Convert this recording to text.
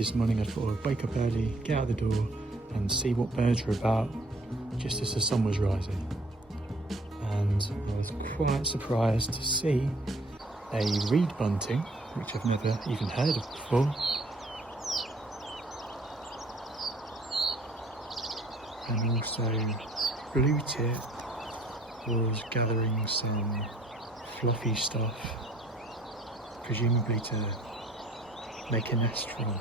this morning I thought I'd wake up early, get out the door and see what birds were about just as the sun was rising. And I was quite surprised to see a Reed Bunting, which I've never even heard of before. And also Blie Tit was gathering some fluffy stuff, presumably to make a nest from.